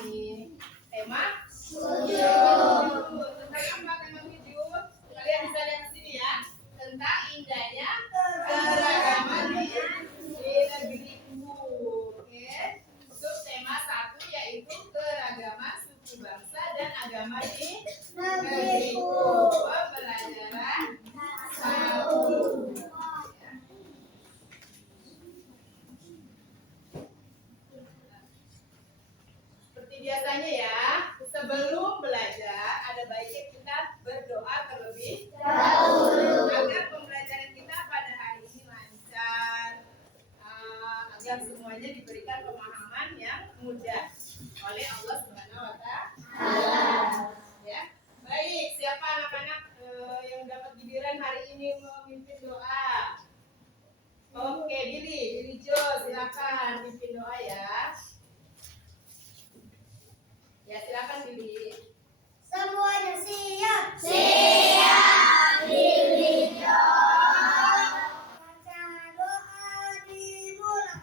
nih? Tema? Tentang apa tema 7? Kalian bisa lihat di sini ya. Tentang indahnya keragaman di negeriku. Oke. Untuk tema 1 yaitu keragaman suku bangsa dan agama di negeriku. Pembelajaran 1. Seperti biasanya ya, sebelum belajar ada baiknya kita berdoa terlebih dahulu agar pembelajaran kita pada hari ini lancar, agar semuanya diberikan pemahaman yang mudah oleh Allah Subhanahu wa Ta'ala. Ya, baik. Siapa anak-anak yang dapat giliran hari ini memimpin doa? Oke, Billy Jo, silakan pimpin doa ya. Ya, silakan Billy. Semuanya siap. Siap, Billy Jo. Baca doa dimulai.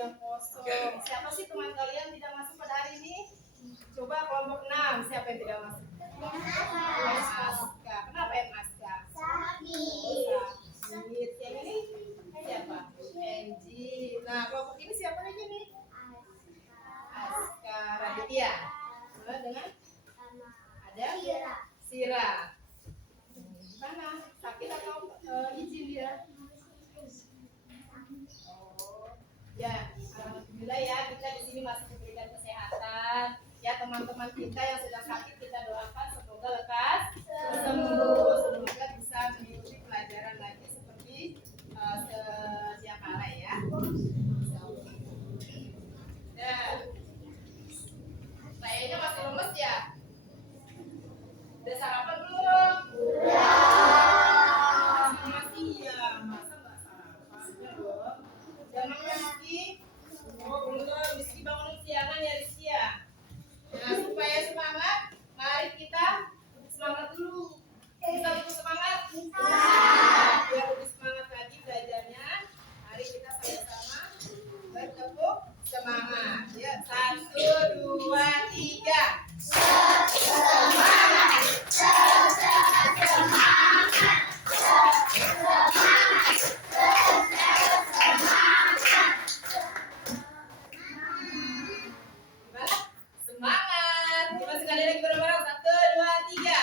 yang kosong. Siapa sih teman kalian tidak masuk pada hari ini? Coba kelompok 6, siapa yang tidak masuk? Aska. Kenapa ya Aska? Sakit. Yang ini siapa? Enji. Nah, kelompok ini siapa aja nih? Aska Raditya. Dengan ada Sira. Gimana? Sakit atau izin dia? Oh, ya, alhamdulillah ya kita di sini masih diberikan kesehatan. Ya teman-teman kita yang sedang sakit kita doakan semoga lekas sembuh, semoga bisa mengikuti pelajaran lagi seperti sedia kala ya. Dan kayaknya masih lemes ya. Udah sarapan belum? Masih ya, masa nggak sarapan? Ya dong. Jam makan Rizky? Oh belum, Rizky bangun siangan ya Rizky ya. Nah supaya semangat, mari kita semangat dulu. Bisa lebih semangat? Biar lebih semangat lagi belajarnya. Mari kita sama-sama bertepuk semangat. Ya, 1, 2, 3. Gimana? Semangat. Coba sekali lagi bareng-bareng. 1, 2, 3.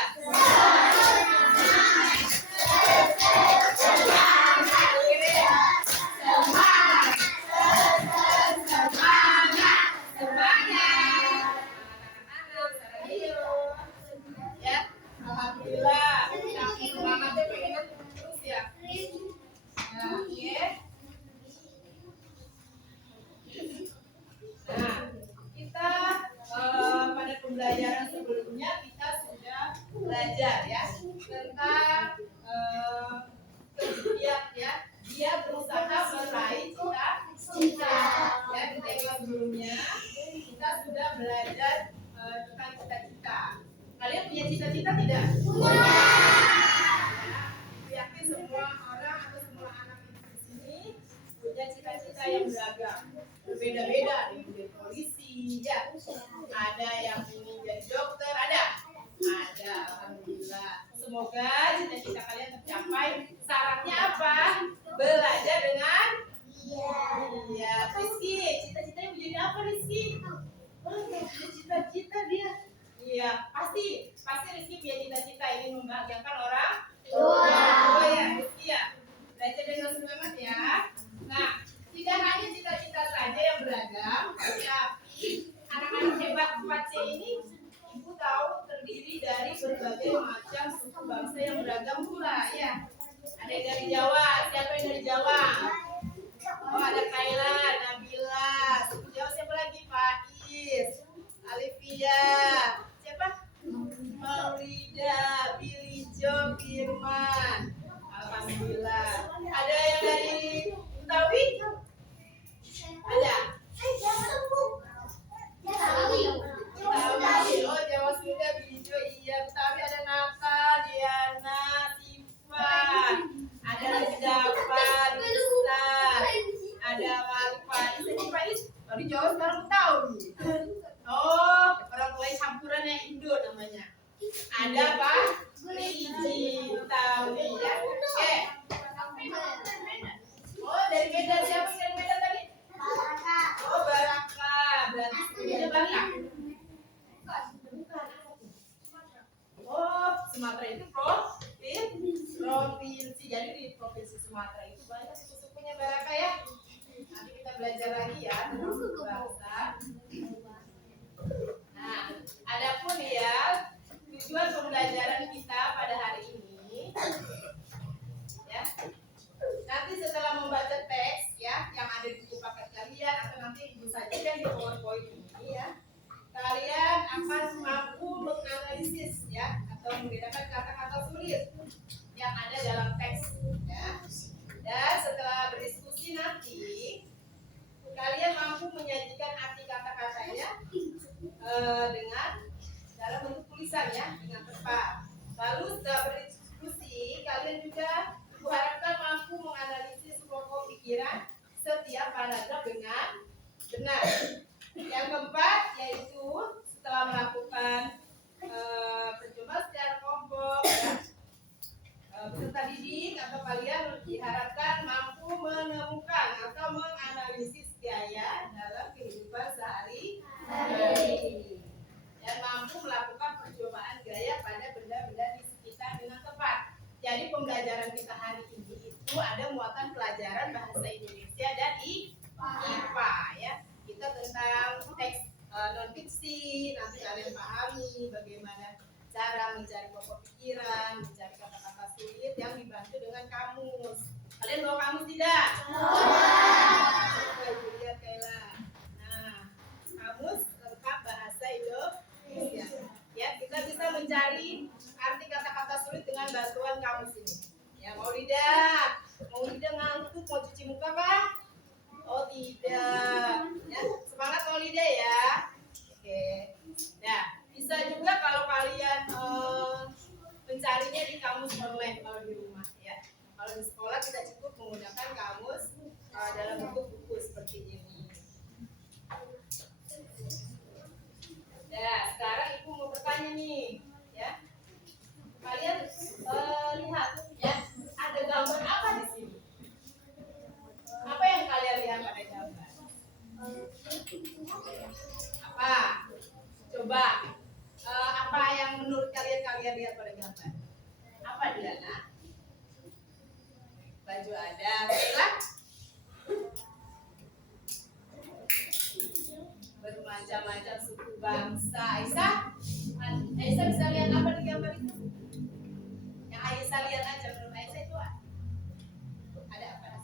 Ya, alhamdulillah. Semangatnya pengen terus ya. Nah, oke. Nah, kita pada pembelajaran sebelumnya kita sudah belajar ya tentang dia berusaha meraih cita-cita. Ya, di tema sebelumnya kita sudah belajar tentang cita-cita. Kalian punya cita-cita tidak? Punya. Yakin semua orang atau semua anak di sini punya cita-cita yang beragam, berbeda-beda. Ada yang jadi polisi, ya. Ada yang ingin jadi dokter, ada. Alhamdulillah. Semoga cita-cita kalian tercapai. Syaratnya apa? Belajar dengan iya. Rizky, cita-citanya menjadi apa Rizky? Cita-cita dia. Iya, pasti Rizky punya cita-cita ingin membahagiakan orang tua. Oh ya, Rizky ya. Belajar dengan semangat ya. Nah, tidak hanya cita-cita saja yang beragam, tapi anak-anak hebat 4C ini Ibu tahu terdiri dari berbagai macam suku bangsa yang beragam pula ya. Ada yang dari Jawa, siapa yang dari Jawa? Oh, ada Kaila, Nabila. Suku Jawa siapa lagi? Faiz, Alivia. Siapa? Maulida, Bilijo, Firman. Alhamdulillah. Ada yang dari Betawi? Ada? Betawi. Oh, Jawa Sunda, Bilijo. Iya, Betawi ada Nata, Diana, Tifa. Ada lagi Dava, Lisa. Ada Malik Faiz. Ini Faiz dari Jawa sekarang Betawi. Oh, orang tua campuran yang Indo namanya. Ada Pak Riji Betawi ya. Oke. Oh, dari Medan siapa yang dari Medan tadi? Oh, Baraka. Berarti sebenarnya Baraka. Oh, Sumatera itu provinsi. Jadi di provinsi Sumatera itu banyak suku-sukunya Baraka ya. Nanti kita belajar lagi ya tentang suku bangsa. Nah, adapun ya tujuan pembelajaran kita pada hari ini ya. Nanti setelah membaca teks ya yang ada di buku paket kalian atau nanti Ibu sajikan di PowerPoint ini ya. Kalian akan mampu menganalisis ya atau membedakan kata-kata sulit yang ada dalam teks ya. Dan setelah berdiskusi nanti kalian mampu menyajikan arti kata-katanya dengan dalam bentuk tulisan ya dengan tepat. Lalu setelah berdiskusi kalian juga diharapkan mampu menganalisis pokok pikiran setiap paragraf dengan Benar. Yang keempat yaitu setelah melakukan percobaan secara kelompok, ya, peserta didik atau kalian diharapkan mampu menemukan atau menganalisis gaya dalam kehidupan sehari-hari dan mampu melakukan percobaan gaya pada benda-benda di sekitar dengan tepat. Jadi pembelajaran kita hari ini itu ada muatan pelajaran bahasa Indonesia dan IPA, ya. Kita tentang teks non fiksi, nanti kalian pahami bagaimana cara mencari pokok pikiran, mencari kata-kata sulit yang dibantu dengan kamus. Kalian bawa kamus tidak? Coba ibu lihat Kayla. Nah, kamus lengkap bahasa Indonesia. Ya, kita bisa mencari arti kata-kata sulit dengan bantuan kamus ini. Ya, mau tidak? Mau tidak ngantuk? Mau cuci muka kah? Oh tidak. Ya, semangat mau tidak ya? Oke. Nah, bisa juga kalau kalian mencarinya di kamus online kalau di rumah, ya. Kalau di sekolah kita cukup menggunakan kamus dalam bentuk buku seperti ini. Nah, sekarang ibu mau bertanya nih, ya. Kalian lihat, ya, ada gambar apa di sini? Apa yang kalian lihat pada gambar? Apa? Coba. Apa yang menurut kalian lihat pada gambar? Apa Diana? Baju ada, Kayla? Bermacam-macam suku bangsa. Aisyah bisa lihat apa di gambar itu? Yang Aisyah lihat aja, menurut Aisyah itu ada apa?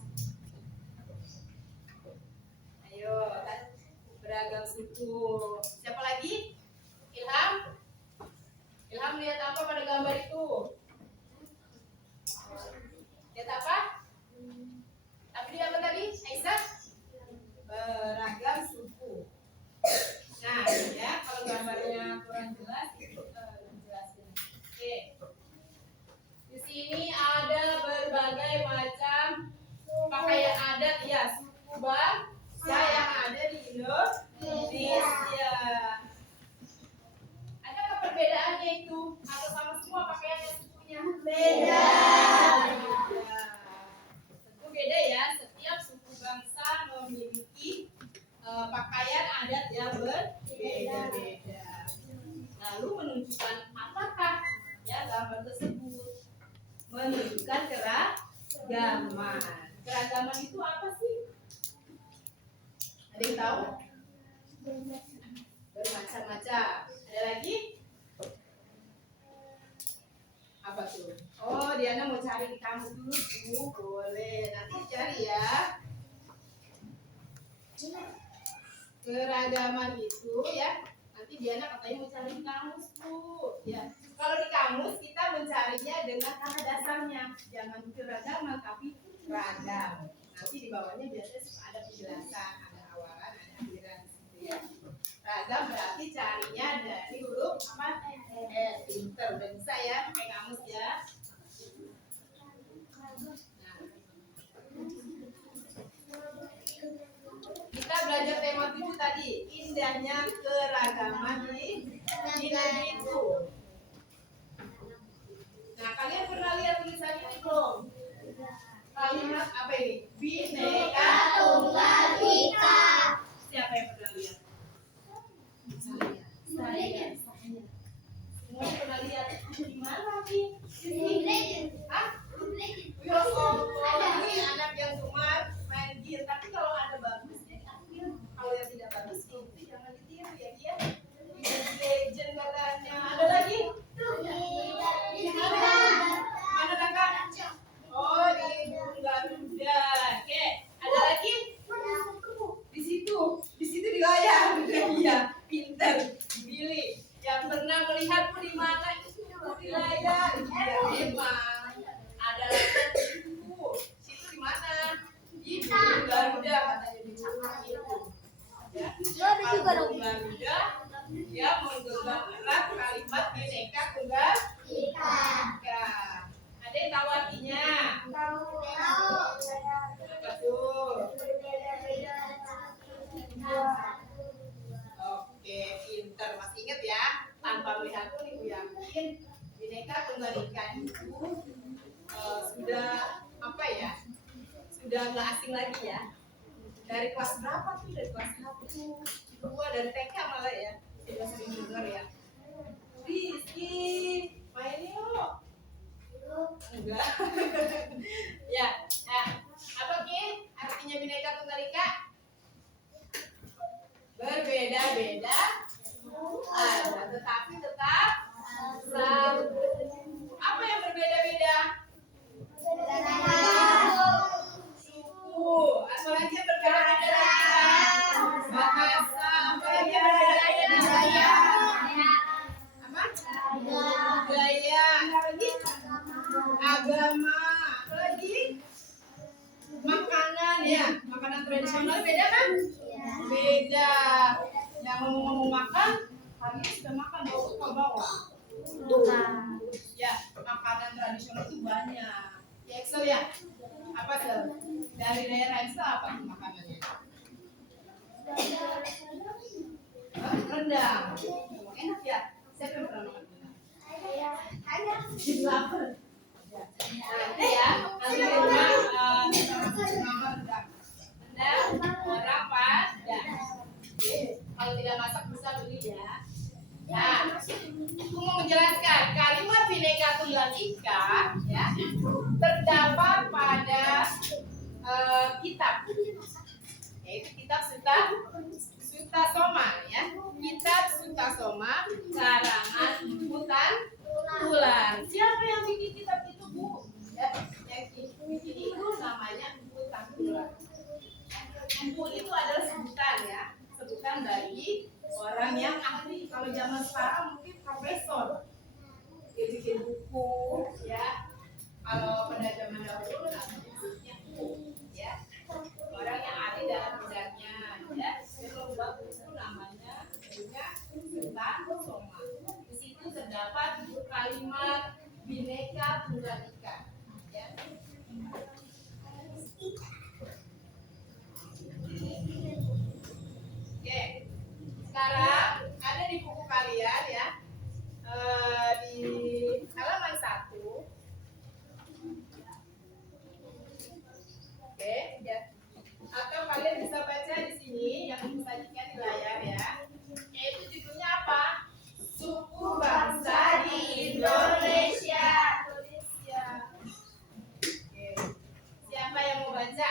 Ayo, kan beragam suku. Siapa lagi? Ilham? Ilham lihat apa pada gambar itu? Lihat apa? Tapi dia apa tadi? Aisyah? Beragam suku. Nah, ya, kalau gambarnya kurang jelas, jelasin. Oke. Di sini ada berbagai macam pakaian adat, ya, suku bangsa yang ada di Indonesia. Adakah perbedaannya itu? Atau sama semua pakaiannya sukunya? Beda. Tentu beda ya. Setiap suku bangsa memiliki pakaian adat yang berbeda-beda. Lalu menunjukkan apakah ya gambar tersebut? Menunjukkan keragaman. Keragaman itu apa sih? Ada yang tahu? Bermacam-macam. Ada lagi? Apa tuh? Oh, Diana mau cari di kamus dulu, Bu. Boleh. Nanti cari ya. Keragaman itu ya. Nanti Diana katanya mau cari di kamus, Bu. Ya. Kalau di kamus kita mencarinya dengan kata dasarnya. Jangan keragaman tapi ragam. Nanti di bawahnya biasanya ada penjelasan, ada awalan, ada akhiran, gitu ya. Ragam berarti carinya dari huruf apa? Pinter. Udah bisa ya pakai kamus ya. Nah. Kita belajar tema 7 tadi, indahnya keragaman di negeri itu. Nah, kalian pernah lihat tulisan ini belum? Kalimat apa ini? Bhinneka Tunggal Ika. Siapa yang pernah lihat? Saya. Semua pernah lihat di mana sih? Di sini. Hah? Ya Allah, ini anak yang cuma main game. Tapi kalau ada bagus, jadi ambil. Kalau yang tidak bagus, itu jangan ditiru ya dia. Legend katanya. Ada lagi? Mana kakak? Oh, di Garuda. Oke, ada lagi? Di situ di layar. Iya, pinter, Billy. Yang pernah melihat di mana itu di layar. Iya, memang. Ada lagi situ. Situ di mana? Di Garuda katanya di sana itu. Ya, kalau Garuda dia menggenggam erat kalimat Bhinneka Tunggal Ika. Ada yang tahu artinya? Apa tuh? lihat pun ibu yakin Bhinneka Tunggal Ika itu sudah apa ya? Sudah nggak asing lagi ya. Dari kelas berapa tuh? Dari kelas 1, 2, dari TK malah ya. Sudah sering dengar ya. Rizky, main yuk. Enggak. Ya, nah, apa Ki? Artinya Bhinneka Tunggal Ika? Berbeda-beda, tetapi tetap sama. Apa yang berbeda-beda? Suku. Apalagi yang berbeda-beda? Bahasa. Apalagi yang berbeda-beda? Apa? Budaya. Apalagi? Agama. Apalagi? Makanan ya. Makanan tradisional beda kan? Beda. Yang ngomong makan, kalian sudah makan bawa. Ya, makanan tradisional itu banyak. Ya, Excel ya. Apa tuh? Dari daerah Excel apa tuh makanannya? Rendang. Enak ya. Siapa yang pernah makan rendang? Jadi lapar. Nanti ya, nanti di rumah sama rendang. Rendang orang Padang. Kalau tidak masak bisa beli ya. Nah, aku mau menjelaskan kalimat Bhinneka Tunggal Ika ya terdapat pada kitab, yaitu kitab Sutasoma ya. Kitab Sutasoma karangan Hutan Tular. Siapa yang bikin kitab itu, Bu? Ya, yang bikin itu namanya Hutan Tular. Bu itu adalah sebutan ya, sebutan bagi orang yang ahli. Kalau zaman sekarang mungkin profesor, dia bikin buku ya. Kalau pada zaman dahulu namanya Bu ya, orang yang ahli dalam bidangnya ya. Dia membuat buku namanya Sutasoma. Di situ terdapat kalimat Bhinneka Tunggal Ika ya. Oke, sekarang ada di buku kalian ya, di halaman 1. Oke, ya. Atau kalian bisa baca di sini yang disajikan di layar ya, yaitu judulnya apa? Suku bangsa di Indonesia. Oke. Siapa yang mau baca?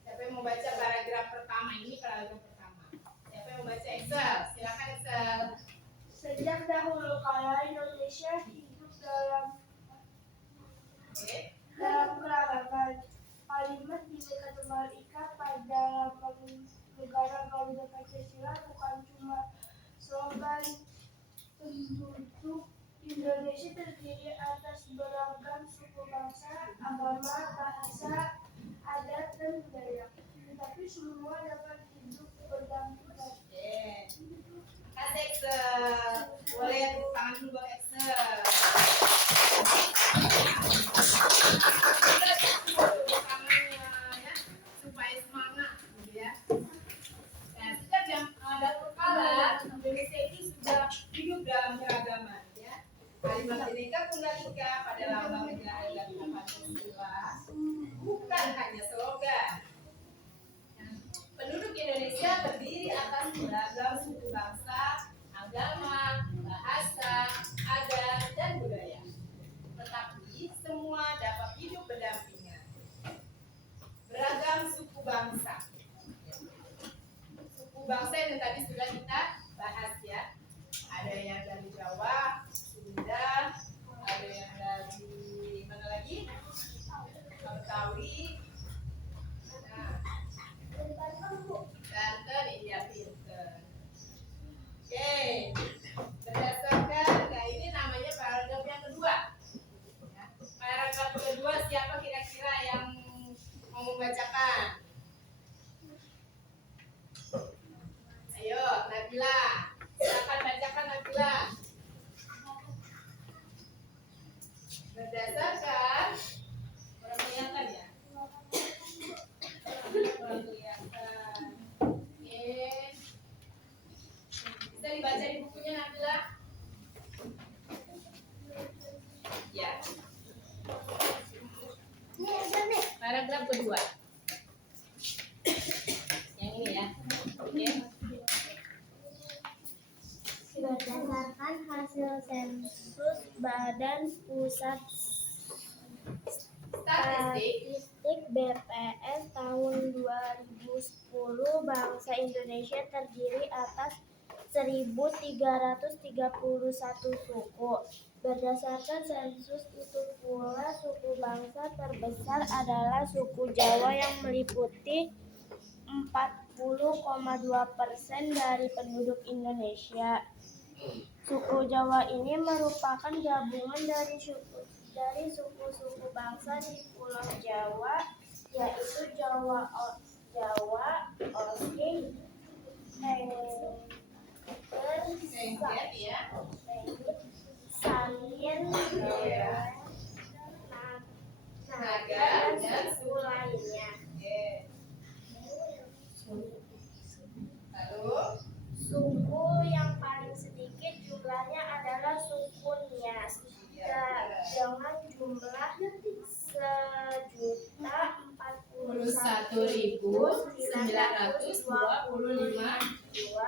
Siapa yang mau baca paragraf pertama ini? Paragraf pertama. Siapa yang mau baca Excel? Silakan Excel. Sejak dahulu kala Indonesia hidup dalam keragaman. Kalimat Bhinneka Tunggal Ika pada lambang negara Garuda Pancasila bukan cuma slogan penduduk. Indonesia terdiri atas beragam suku bangsa, agama, bahasa, adat, dan budaya. Tetapi semua dapat hidup berdampingan. Kasih Excel. Boleh tepuk tangan dulu buat Excel. Tepuk tangannya ya, supaya semangat gitu ya. Nah, sejak dahulu kala Indonesia itu sudah hidup dalam keragaman ya. Kalimat Bhinneka Tunggal Ika pada lambang negara Garuda Pancasila bukan hanya slogan. Penduduk Indonesia terdiri atas beragam suku bangsa, agama, bahasa, adat, dan budaya. Tetapi semua dapat hidup berdampingan. Beragam suku bangsa. Suku bangsa yang tadi sudah kita bahas ya. Ada yang dari Jawa, Sunda, ada yang dari mana lagi? Betawi. Nah, Banten, iya pinter. Oke, berdasarkan, nah ini namanya paragraf yang kedua. Ya, paragraf kedua siapa kira-kira yang mau membacakan? Ayo, Nabila, silakan bacakan Nabila. Badan Pusat Statistik Statistik BPS tahun 2010, bangsa Indonesia terdiri atas 1.331 suku. Berdasarkan sensus itu pula suku bangsa terbesar adalah suku Jawa yang meliputi 40,2% dari penduduk Indonesia. Suku Jawa ini merupakan gabungan dari suku-suku bangsa di Pulau Jawa, yaitu Jawa, Osing, Sengket ya. Salin, Naga, dan suku lainnya. Lalu Suku yang paling sedikit jumlahnya adalah suku Nias dengan jumlah 1.041.925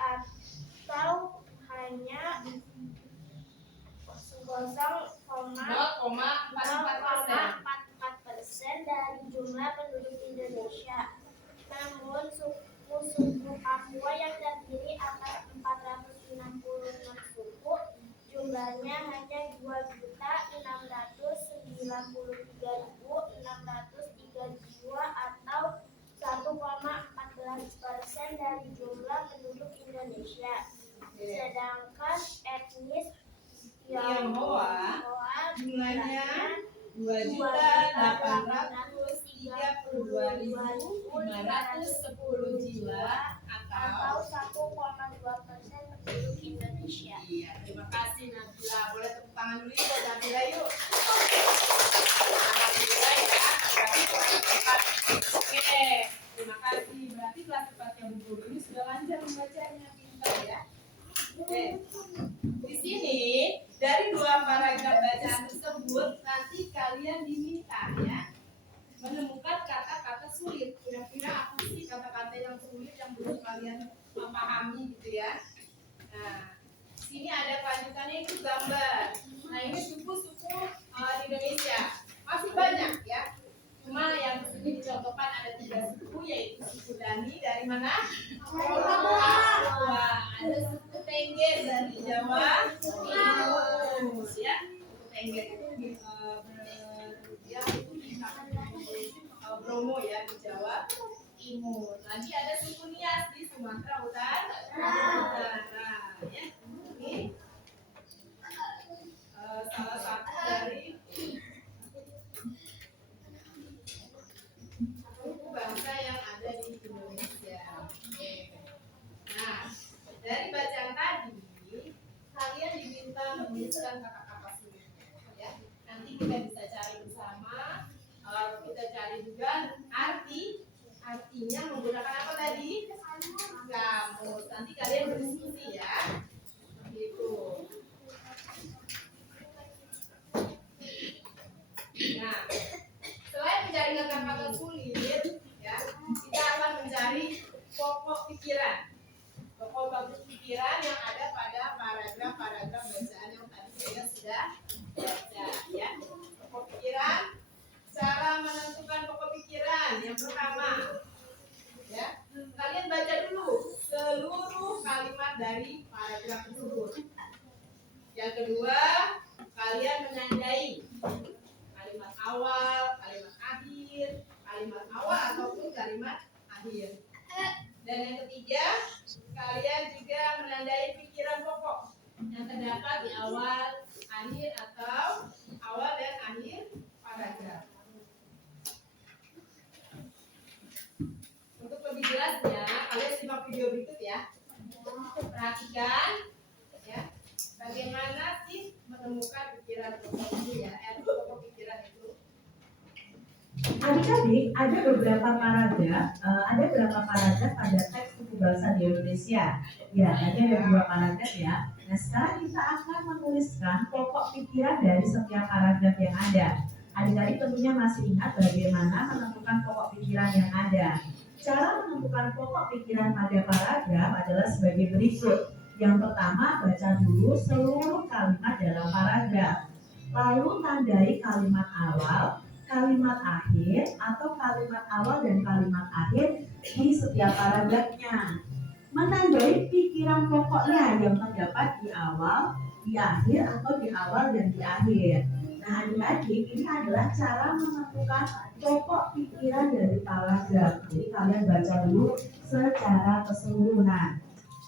atau hanya 0,44% dari jumlah penduduk Indonesia. Namun suku Papua yang terdiri atas 466 suku, jumlahnya hanya 2.693.603 jiwa atau 1,14% dari jumlah penduduk Indonesia. Sedangkan etnis Tionghoa jumlahnya 2.832.510 jiwa atau 1,2% penduduk Indonesia. Iya, terima kasih Nabila. Boleh tepuk tangan dulu ya buat Nabila yuk. Alhamdulillah ya. Berarti kelas 4. Oke, terima kasih. Berarti kelas 4 yang Bu Guru ini sudah lancar membacanya, pintar ya. Oke. Di sini dari 2 paragraf bacaan tersebut nanti kalian diminta ya menemukan kata-kata sulit. Kira-kira apa sih kata-kata yang sulit yang belum kalian memahami gitu ya. Nah, sini ada kelanjutannya itu gambar. Nah, ini suku-suku di Indonesia. Masih banyak ya. Cuma yang sini dicontohkan ada 3 suku, yaitu suku Dani dari mana? Papua. Ada suku Tengger dari Jawa Timur ya. Suku Tengger itu dia itu di Bromo ya, di Jawa Timur. Nanti ada suku Nias di Sumatera Utara ya. Ini salah satu dari suku bangsa yang ada di Indonesia. Nah, dari bacaan tadi kalian diminta menuliskan kata-kata sulit ya. Nanti kita bisa cari bersama. Kita cari juga artinya menggunakan apa tadi? Kamus. Nanti kalian berdiskusi ya. Gitu. Nah, selain mencari kata-kata sulit, ya, kita akan mencari pokok pikiran. Pokok pikiran yang ada pada paragraf-paragraf bacaan yang tadi saya sudah baca ya. Pokok pikiran, cara menentukan pokok pikiran. Yang pertama, ya, kalian baca dulu seluruh kalimat dari paragraf tersebut. Yang kedua, kalian menandai kalimat awal, kalimat akhir, kalimat awal ataupun kalimat akhir. Dan yang ketiga, kalian juga menandai pikiran pokok yang terdapat di awal, akhir atau awal dan akhir paragraf. Untuk lebih jelasnya, kalian simak video berikut ya. Perhatikan ya, bagaimana sih menemukan pikiran pokok itu ya, pokok pikiran itu. Adik-adik, ada beberapa paragraf pada teks suku bangsa di Indonesia. Ya, tadi ada 2 paragraf ya. Nah, sekarang kita akan menuliskan pokok pikiran dari setiap paragraf yang ada. Adik-adik tentunya masih ingat bagaimana menentukan pokok pikiran yang ada. Cara menentukan pokok pikiran pada paragraf adalah sebagai berikut. Yang pertama, baca dulu seluruh kalimat dalam paragraf. Lalu tandai kalimat awal, kalimat akhir, atau kalimat awal dan kalimat akhir di setiap paragrafnya. Menandai pikiran pokoknya yang terdapat di awal, di akhir, atau di awal dan di akhir. Nah, adik-adik, ini adalah cara menentukan pokok pikiran dari paragraf. Jadi kalian baca dulu secara keseluruhan.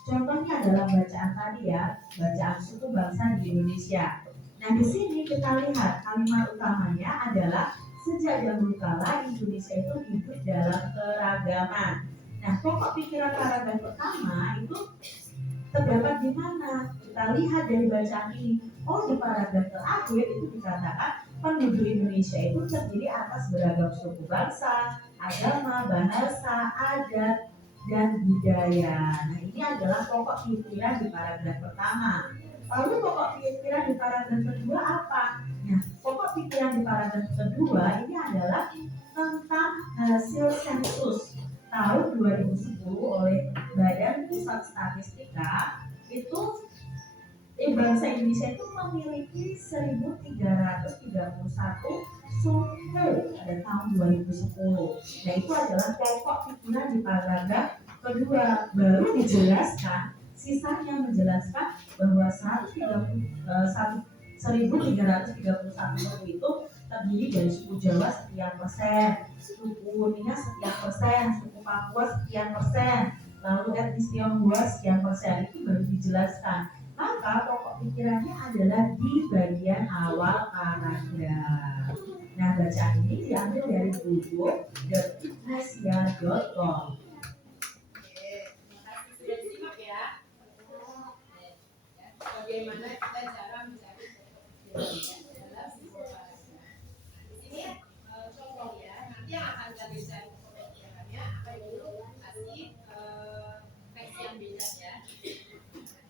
Contohnya adalah bacaan tadi ya, bacaan suku bangsa di Indonesia. Nah, di sini kita lihat kalimat utamanya adalah sejak dahulu kala Indonesia itu hidup dalam keragaman. Nah, pokok pikiran paragraf pertama itu terdapat di mana? Kita lihat dari bacaan ini. Oh, di paragraf terakhir itu dikatakan penduduk Indonesia itu terdiri atas beragam suku bangsa, agama, bahasa, adat, dan budaya. Nah, ini adalah pokok pikiran di paragraf pertama. Lalu pokok pikiran di paragraf kedua apa? Nah, pokok pikiran di paragraf kedua ini adalah tentang hasil sensus tahun 2010 oleh Badan Pusat Statistika. Itu bangsa Indonesia itu memiliki 1.331 suku pada tahun 2010. Nah, itu adalah pokok pikiran di paragraf kedua. Baru dijelaskan, sisanya menjelaskan bahwa 1.331 suku itu terdiri dari suku Jawa sekian persen, suku Minang sekian persen, suku Papua sekian persen, lalu etnis Tionghoa sekian persen. Itu baru dijelaskan. Maka pokok pikirannya adalah di bagian awal paragraf. Nah, bacaan ini diambil dari buku theignesia.com. Oke, terima kasih sudah disimak ya. Bagaimana kita cara mencari pokok pikiran dalam sebuah paragraf. Di sini contoh ya, nanti yang akan kita cari pokok pikirannya akan dulu kasih teks yang beda ya.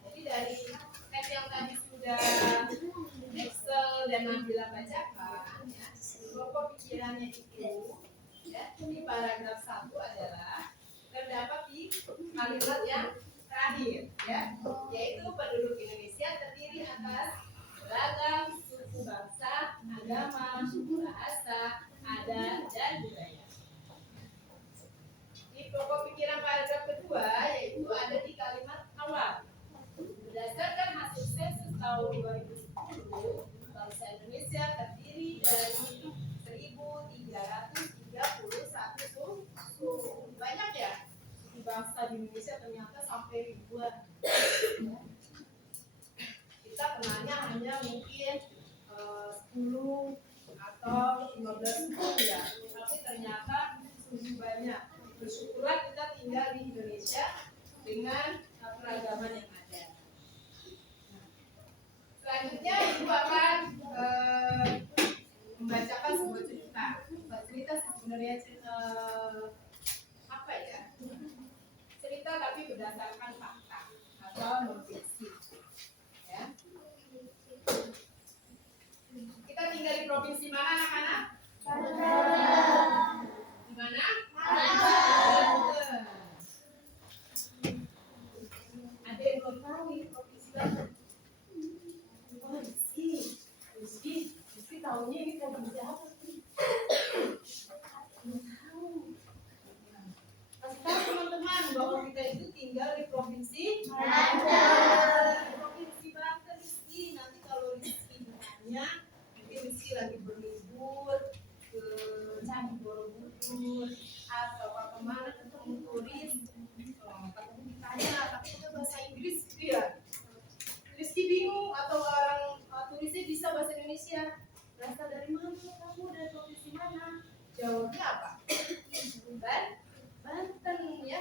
Jadi dari teks yang tadi sudah Excel dan Nabila bacakan, ya, pokok pikirannya itu ya, di paragraf 1 adalah terdapat di kalimat yang terakhir ya, yaitu penduduk Indonesia terdiri atas beragam suku bangsa, agama, bahasa, adat, dan budaya. Di pokok pikiran paragraf kedua yaitu ada di kalimat awal. Berdasarkan hasil sensus tahun 2010, bangsa Indonesia terdiri dari 1.331 suku. Banyak ya suku bangsa di Indonesia, ternyata sampai ribuan. Kita kenalnya hanya mungkin 10 atau 15 suku ya, tapi ternyata suku banyak. Bersyukurlah kita tinggal di Indonesia dengan keragaman yang ada. Selanjutnya Ibu akan membacakan sebuah cerita. Cerita sebenarnya apa ya? Cerita tapi berdasarkan fakta atau non-fiksi. Ya. Kita tinggal di provinsi mana anak-anak? Di mana? Banten. Ada yang belum tahu nih provinsi Banten? Oh, Rizky tahunya ini provinsi apa sih? Belum tahu. Kasih tahu teman-teman bahwa kita itu tinggal di provinsi Banten. Provinsi Banten, Rizky. Nanti kalau Rizky bertanya, mungkin Rizky lagi berlibur ke Candi Borobudur atau kemana ketemu turis, ketemu ditanya, tapi itu bahasa Inggris gitu ya. Rizky bingung atau orang turisnya bisa bahasa Indonesia. Berasal dari mana kamu, dari provinsi mana? Jawabnya apa? Banten ya.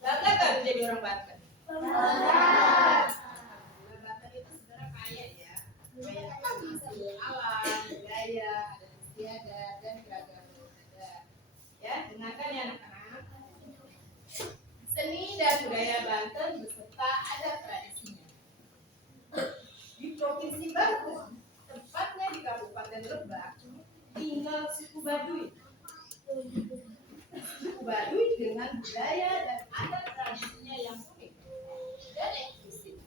Bangga kan jadi orang Banten? Banten itu sebenarnya kaya ya. Kaya hasil alam, budaya, adat istiadat, dan keragaman adat. Ya, dengarkan ya anak-anak. Seni dan budaya Banten beserta adat tradisinya. Di provinsi Banten, tepatnya di Kabupaten Lebak, tinggal suku Baduy. Suku Baduy dengan budaya dan adat tradisinya yang unik dan eksklusif.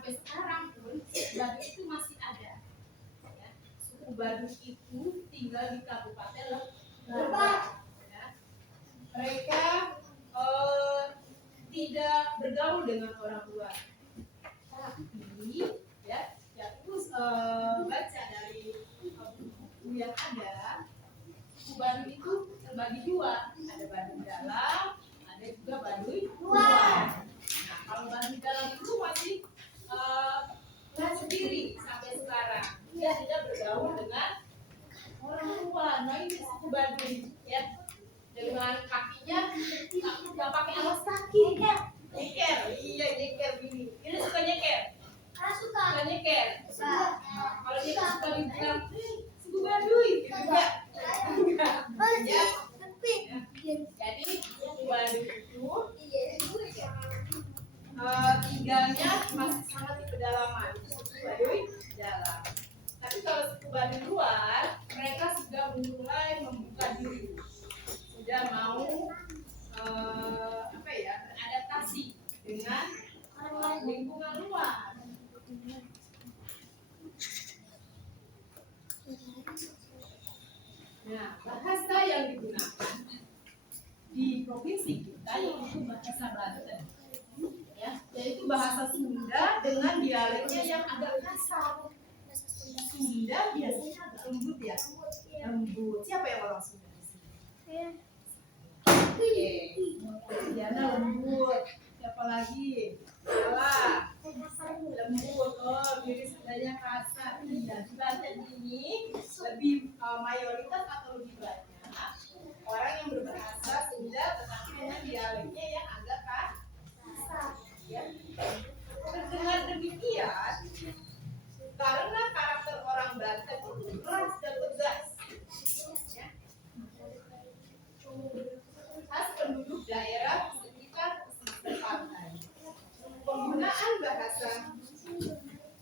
sampai sekarang pun suku Baduy itu masih ada. Ya. Suku Baduy itu tinggal di Kabupaten Lebak. Ya. Mereka tidak bergaul dengan orang luar. Tapi ya, aku baca dari buku yang ada, suku Baduy itu terbagi dua, ada Baduy dalam, ada juga Baduy luar. Nah, kalau Baduy dalam itu masih sendiri sampai sekarang, dia tidak bergaul dengan orang luar. Nah ini suku Baduy, ya, dengan kakinya nggak pakai alas kaki, nyeker, iya nyeker gini, ini suka nyeker. Suka nyeker. Kalau dia suka dibilang suku Baduy, gitu enggak? Ya. Jadi suku Baduy itu tinggalnya masih sangat di pedalaman, suku Baduy dalam. Tapi kalau suku Baduy luar, mereka sudah mulai membuka diri, sudah mau beradaptasi dengan lingkungan luar. Nah, bahasa yang digunakan di provinsi kita yaitu bahasa Banten, ya, yaitu bahasa Sunda dengan dialeknya yang agak kasar. Sunda biasanya agak lembut ya, lembut. Siapa yang orang Sunda di sini? Oke, Diana lembut. Siapa lagi? Salah. Lembut. Oh, diri Sundanya kasar. Iya, di Banten ini lebih mayoritas atau lebih banyak orang yang berbahasa Sunda tetapi dengan dialeknya yang agak kasar. Ya. Dengan demikian, karena karakter orang Banten itu keras dan tegas, ya, khas penduduk daerah sekitar pesisir pantai. Penggunaan bahasa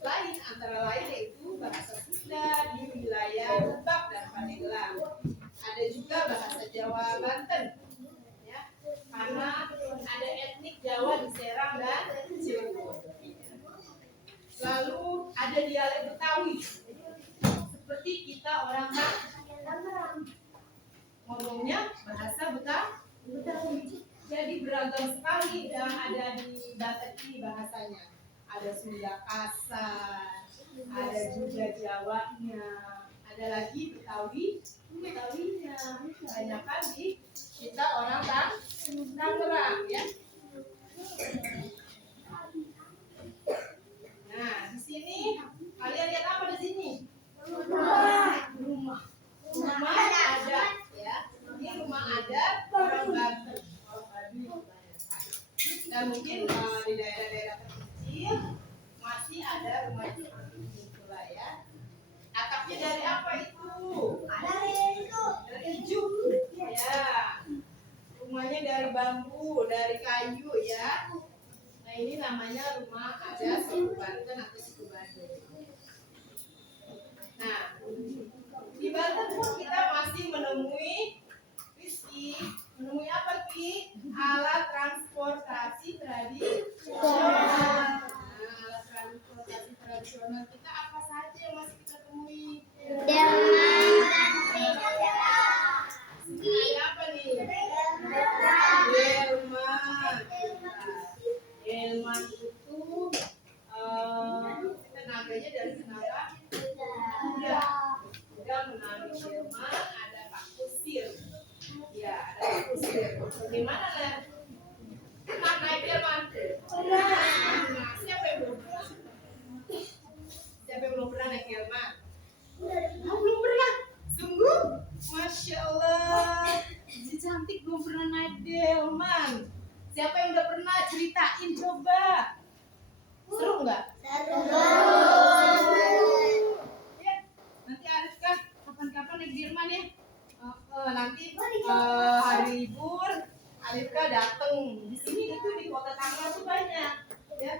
lain antara lain yaitu bahasa Sunda di wilayah Lebak dan Pandeglang. Ada juga bahasa Jawa Banten, ya, karena ada etnik Jawa di Serang dan Cirebon. Lalu ada dialek Betawi, seperti kita orang Tangerang ngomongnya bahasa Betawi. Jadi beragam sekali yang ada di Banten ini bahasanya. Ada Sunda kasar, ada juga Jawanya, ada lagi Betawinya. Kebanyakan di kita orang Tangerang, ya. Nah, di sini kalian lihat apa di sini? Rumah adat, ya. Ini rumah adat orang Banten. Dan mungkin di daerah-daerah terkecil masih ada rumah seperti ini pula, ya. Atapnya dari apa itu? Dari ijuk, ya. Rumahnya dari bambu, dari kayu, ya. Nah ini namanya rumah adat suku Banten atau suku Baduy. Nah, di Banten pun kita masih menemui apa Ki? Alat transportasi tradisional. Nah, alat transportasi tradisional kita apa saja yang masih kita temui? Ada apa nih? Delman itu tenaganya dari tenaga kuda menarik delman. Ada Pak Kusir, ya, ada Pak Kusir. Bagaimana lah? Pernah naik delman? Nah, siapa yang belum pernah? Siapa yang belum pernah naik delman? Belum pernah. Sungguh, masya Allah, si cantik belum pernah naik delman. Siapa yang udah pernah? Ceritain coba. Seru nggak? Ya, nanti Arifka kapan-kapan naik delman ya. Nanti hari libur Arifka dateng. Di sini itu di kota Tangerang tuh banyak, ya.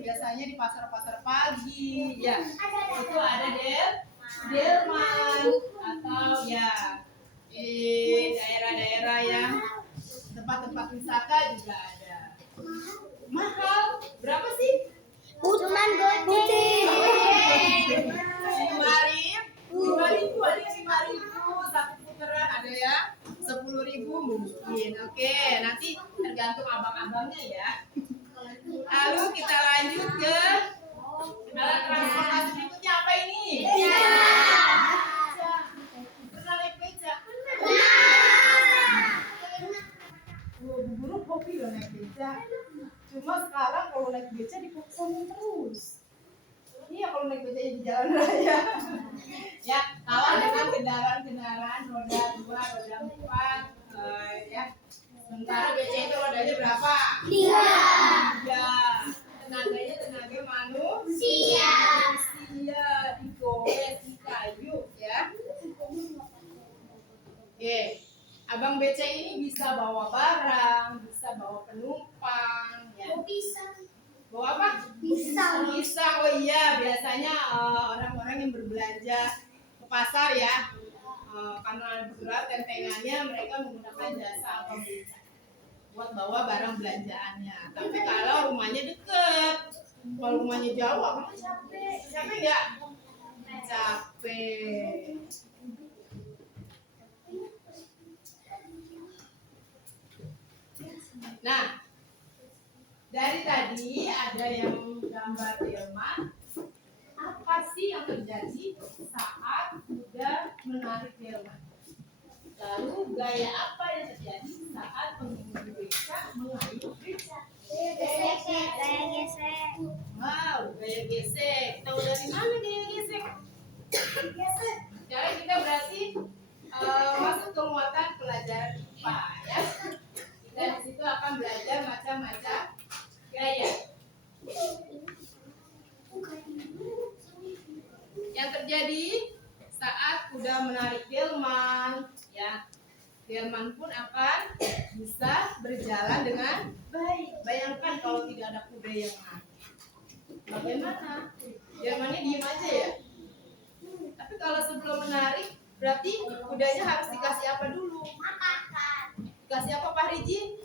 Biasanya di pasar-pasar pagi, ya. Itu ada delman atau ya di daerah-daerah yang tempat-tempat wisata juga ada. Mahal berapa sih Cuman goceng. 5.000 ada yang 5.000 satu putaran, ada ya 10.000 mungkin. Oke, nanti tergantung abang-abangnya ya. Lalu kita lanjut ke alat transportasi berikutnya, apa ini? Pernah naik beca? Bu Guru hobi loh naik beca. Cuma sekarang kalau naik beca dipukul terus. Iya, kalau naik beca di jalan raya. Ya, kalah dengan kendaraan-kendaraan roda 2, roda 4, ya. Sementara beca itu rodanya berapa? 3. Tenaganya tenaga manusia. Digowes di kayu, ya. Oke, abang beca ini bisa bawa barang, bisa bawa penumpang, ya. Bawa apa? Pisang. Oh iya, biasanya orang-orang yang berbelanja ke pasar ya, karena berat tentengannya, mereka menggunakan jasa abang beca buat bawa barang belanjaannya. Tapi kalau rumahnya deket, kalau rumahnya jauh, abang capek nggak? Capek. Nah, dari tadi ada yang gambar delman. Apa sih yang terjadi saat kuda menarik delman? Lalu gaya apa yang terjadi saat pengemudi beca mengayuh beca? Wow, gaya gesek. Tahu dari mana gaya gesek? Sekarang kita berarti masuk ke muatan pelajaran IPA ya. Kita di situ akan belajar macam-macam gaya. Yang terjadi saat kuda menarik delman, ya, delman pun akan bisa berjalan dengan baik. Bayangkan kalau tidak ada kuda yang menarik, bagaimana? Delmannya diem aja ya. Tapi kalau sebelum menarik, berarti kudanya harus dikasih apa dulu? Dikasih apa, Pak Riji?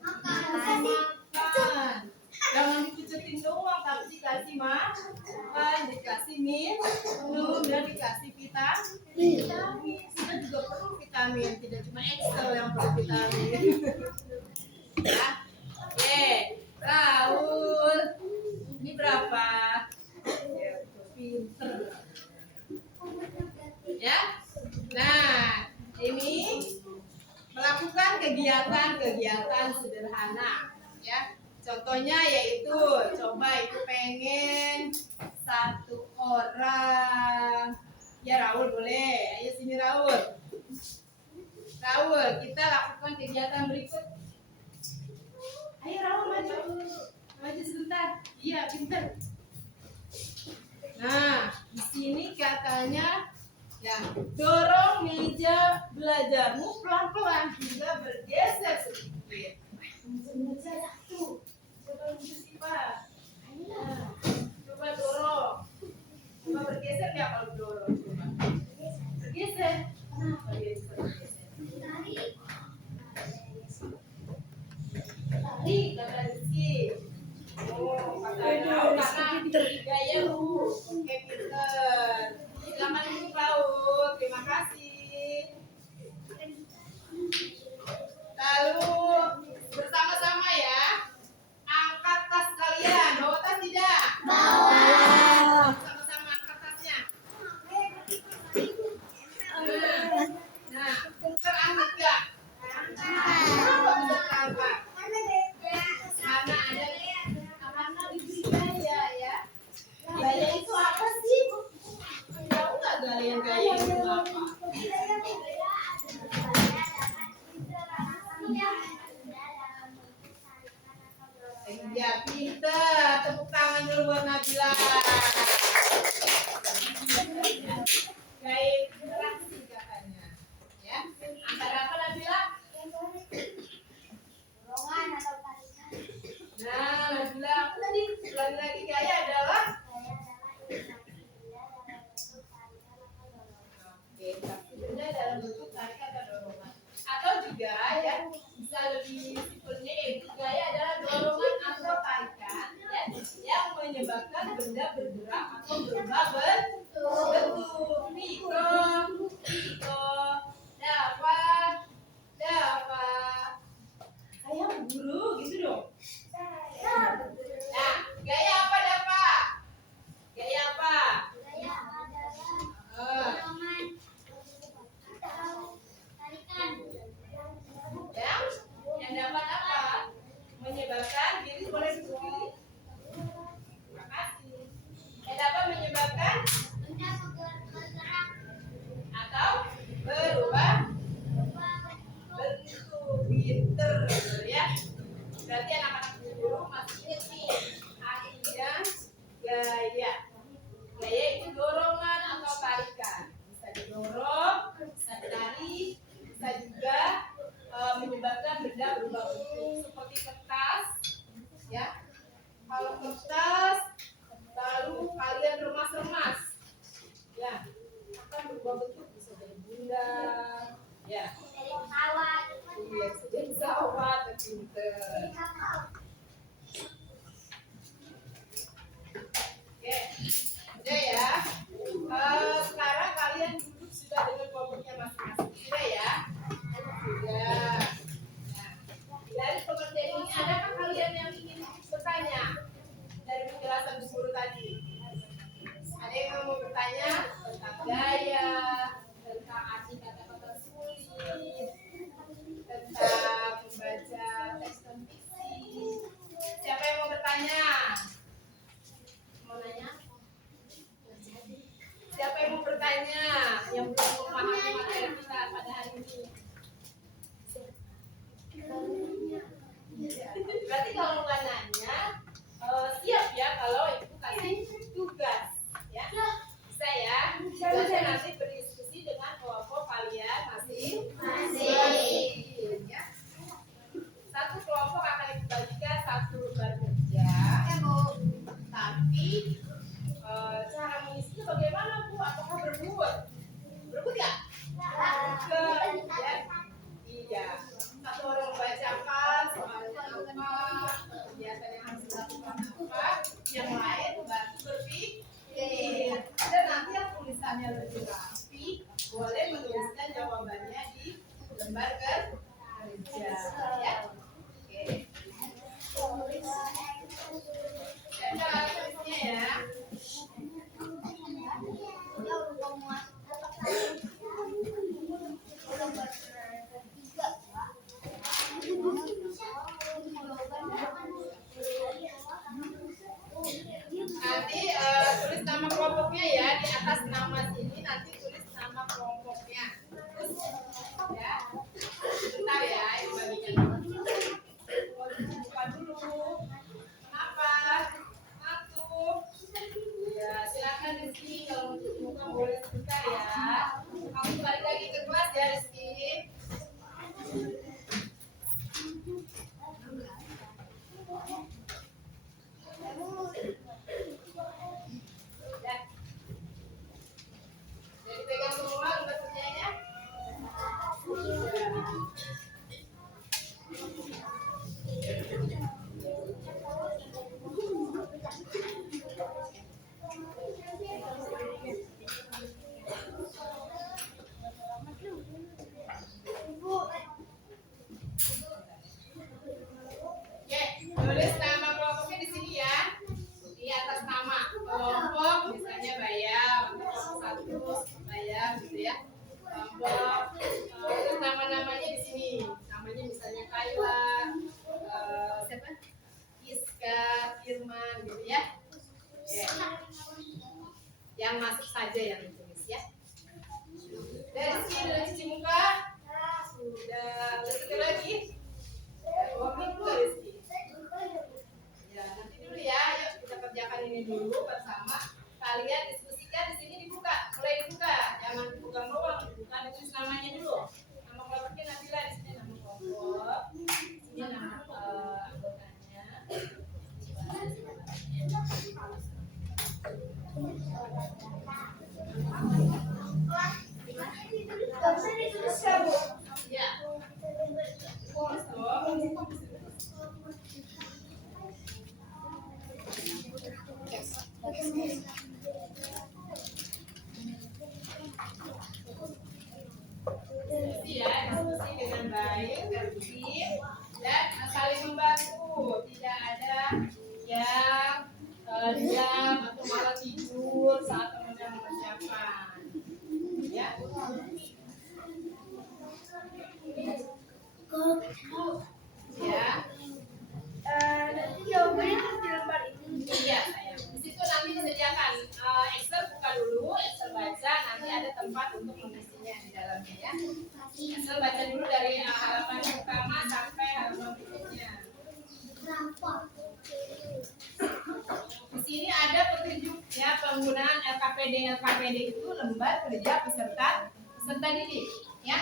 Makan. Jangan dipicetin doang, tapi dikasih makan, dikasih minum, dan dikasih vitamin. Kita juga perlu vitamin, tidak cuma Excel yang perlu vitamin. Ya. Oke, Raul. Ini berapa? Ya, pinter. Ya. Nah, ini melakukan kegiatan-kegiatan sederhana, ya. Contohnya yaitu, coba itu pengen satu orang. Ya Raul boleh, ayo sini Raul. Raul, kita lakukan kegiatan berikut. Ayo Raul maju sebentar. Iya pinter. Nah, di sini katanya, ya dorong meja belajarmu pelan-pelan hingga bergeser sedikit. Satu. Coba Pak. Coba dorong. Coba bergeser nggak kalau dorong? Coba. Bergeser. Kenapa dia bisa bergeser? Tarik kata Rizky. Oh, katanya karena gaya lu. Oke, pinter. Selamat minggu Raul. Terima kasih. Lalu bersama-sama ya, angkat tas kalian. Bawa tas tidak? Bawa. Sama-sama angkat tasnya. Nah, terangkat gak? Kenapa bisa terangkat? Karena diberi gaya ya. Gaya itu apa sih? Tahu nggak gaya itu apa? Ya pinter, tepuk tangan dulu buat Nabila. Gaya interaksi katanya, ya. Antara apa Nabila? Nah, Nabila apa tadi? Lagi gaya adalah. Oke, sebenarnya dalam bentuk tarik atau dorongan. Atau juga ya bisa lebih simpelnya, yaitu gaya adalah dorongan atau tarikan ya, yang menyebabkan menyebabkan benda bergerak atau berubah bentuk. Piko, dapat. Saya guru gitu dong. Nah, gaya apa dapat? Gaya apa? Yang dapat apa? Menyebabkan diri boleh dipilih. Terima kasih. Yang dapat menyebabkan atau berubah bentuk. Pinter ya. Berarti anak-anak guru masih ingat nih artinya gaya. Gaya itu dorongan atau tarikan. Bisa didorong, bisa ditarik, bisa juga menyebabkan benda berubah bentuk seperti kertas, ya. Kalau kertas lalu kalian remas-remas, ya, akan berubah bentuk bisa jadi bulat, ya. Iya, jadi pesawat, pinter. Oke, udah ya. Sekarang kalian duduk sudah dengan kelompoknya masing-masing, sudah ya? Sudah. Nah, dari pengertian ini adakah kalian yang ingin bertanya dari penjelasan Bu Guru tadi? Ada yang mau bertanya tentang gaya, tentang arti kata-kata sulit, tentang membaca teks non fiksi? Siapa yang mau bertanya? Mau nanya? Siapa yang mau bertanya? Yang belum memahami materi kita pada hari ini? Berarti kalau nggak nanya, siap ya kalau ibu kasih tugas, ya. Bisa ya? Tugasnya nanti berdiskusi dengan kelompok kalian masing-masing. Ya. Satu kelompok akan dibagikan satu lembar kerja. Tapi cara mengisinya bagaimana Bu? Apakah berebut? Berebut nggak? Berebut, ya. Iya. Satu orang membacakan soalnya apa, kegiatan yang harus dilakukan apa, yang lain bantu berpikir. Dan nanti yang tulisannya lebih rapi, boleh menuliskan jawabannya di lembar kerja, ya. Oke. Dan cara tulisnya ya. Nanti tulis nama kelompoknya ya, di atas nama sini nanti tulis nama kelompoknya. Terus ya, bentar ya, ini bagian. Buka dulu. Kenapa? Satu. Ya, silakan Rizky kalau untuk buka boleh sebentar ya. Kamu balik lagi ke kelas ya Rizky. Ya. Jadi pegang semua lembar kerjanya. Oke, tulis nama kelompoknya di sini ya. Di atas nama kelompok, misalnya Bayam, kelompok 1 Bayam gitu ya. Kelompok terus nama-namanya di sini. Namanya misalnya Kayla, siapa? Iska, Firman gitu ya. Oke. Yang masuk saja yang ditulis ya. Dari sini udah cuci muka. Sudah, betul lagi. Minggu Rizky. Ya, nanti dulu ya. Yuk kita kerjakan ini dulu bersama. Kalian diskusikan di sini dibuka. Mulai dibuka. Jangan dibuka doang, dibuka ditulis namanya dulu. Nama kelompoknya nanti lah di sini nama kelompok. Ini nama anggotanya. Ya. Yes. LKPD itu lembar kerja peserta didik, ya.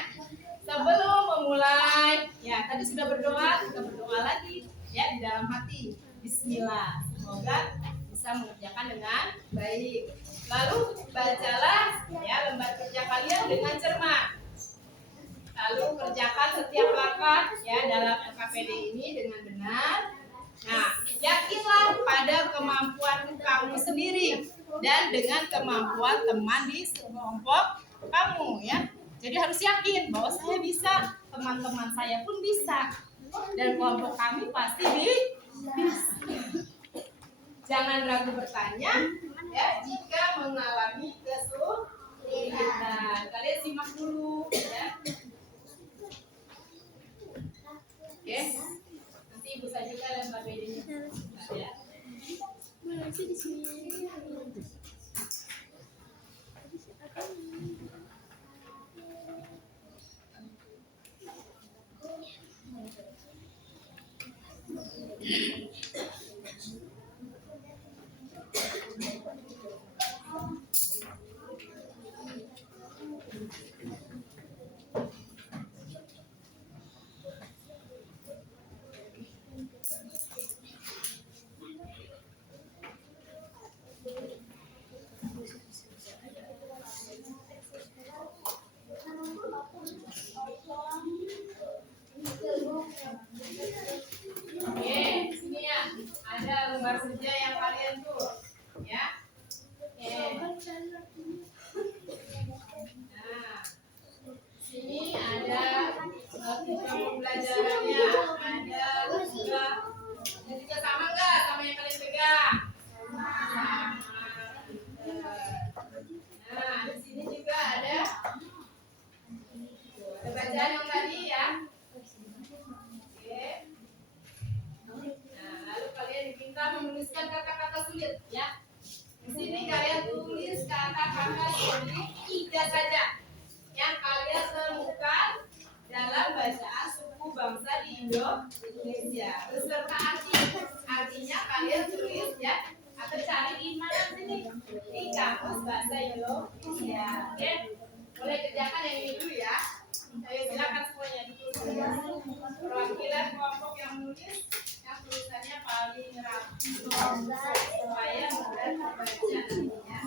Sebelum memulai, ya tadi sudah berdoa, kita berdoa lagi, ya di dalam hati. Bismillah, semoga bisa mengerjakan dengan baik. Lalu bacalah ya lembar kerja kalian dengan cermat. Lalu kerjakan setiap langkah ya dalam LKPD ini dengan benar. Nah, yakinlah pada kemampuan kamu sendiri dan dengan kemampuan teman di kelompok kamu ya. Jadi harus yakin bahwa saya bisa, teman-teman saya pun bisa, dan kelompok kami pasti bisa. Jangan ragu bertanya ya jika mengalami kesulitan. Kalian simak dulu ya. Oke. Nanti ibu saja lembar bedanya ya. Di sini. Oke, sini ya. Ada lembar kerja yang kalian tuh, ya. Oke. Nah, sini ada kita pembelajarannya, ada juga. Ini juga sama nggak sama yang kalian pegang? Sama. Nah, di sini juga ada bacaan yang tadi ya. Oke. Nah, lalu kalian diminta menuliskan kata-kata sulit ya. Di sini kalian tulis kata-kata sulit 3 saja yang kalian temukan dalam bacaan suku bangsa di Indonesia beserta arti. Artinya kalian tulis ya atau cari di mana sini di kamus bahasa Indonesia. Oke, boleh kerjakan yang ini dulu ya. Ayo silakan semuanya ditulis. Perwakilan kelompok yang menulis yang tulisannya paling rapi supaya mudah dibaca nantinya.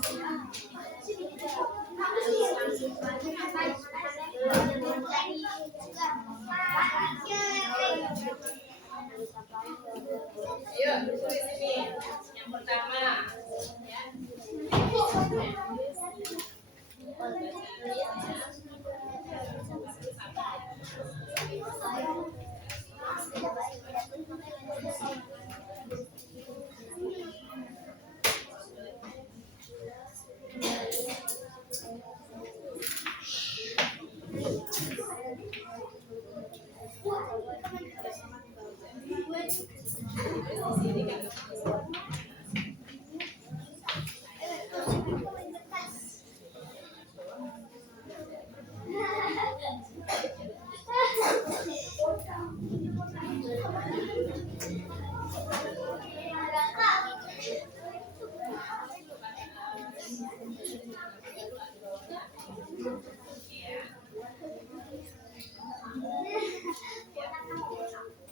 Ayo tulis ini yang pertama ya.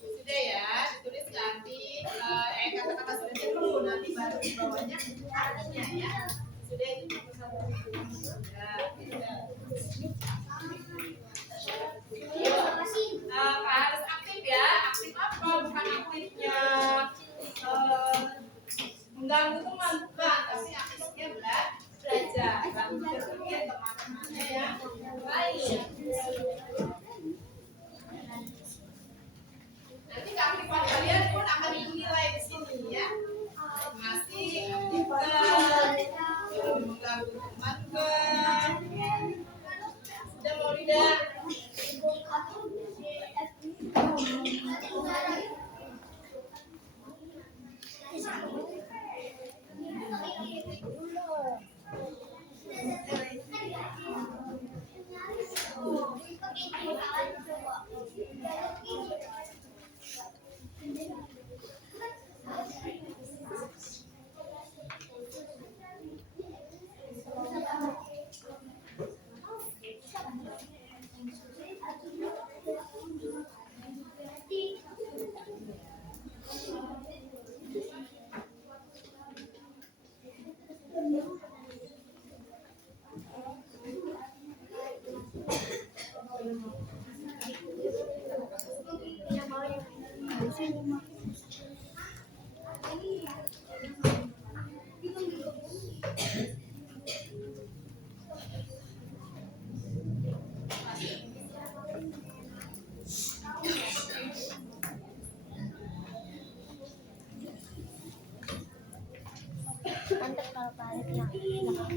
Sudah ya, ditulis nanti kata-kata sudah dulu, nanti baru di bawahnya artinya ya. Sudah itu harus aktif ya. Aktif apa? Bukan aktifnya mengganggu teman, bukan, tapi aktifnya belajar. Lalu berpikir teman-temannya yang baik. Nanti keaktifan kalian pun akan dinilai di sini ya. Masih aktif mengganggu teman sudah mau tidak? tertarik yang enak.